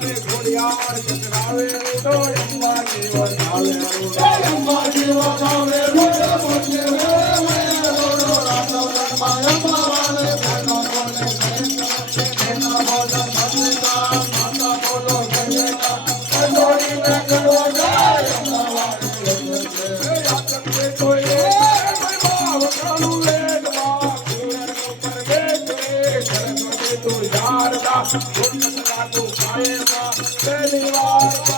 Sunday's for the audience, and I really enjoy it. Senhor.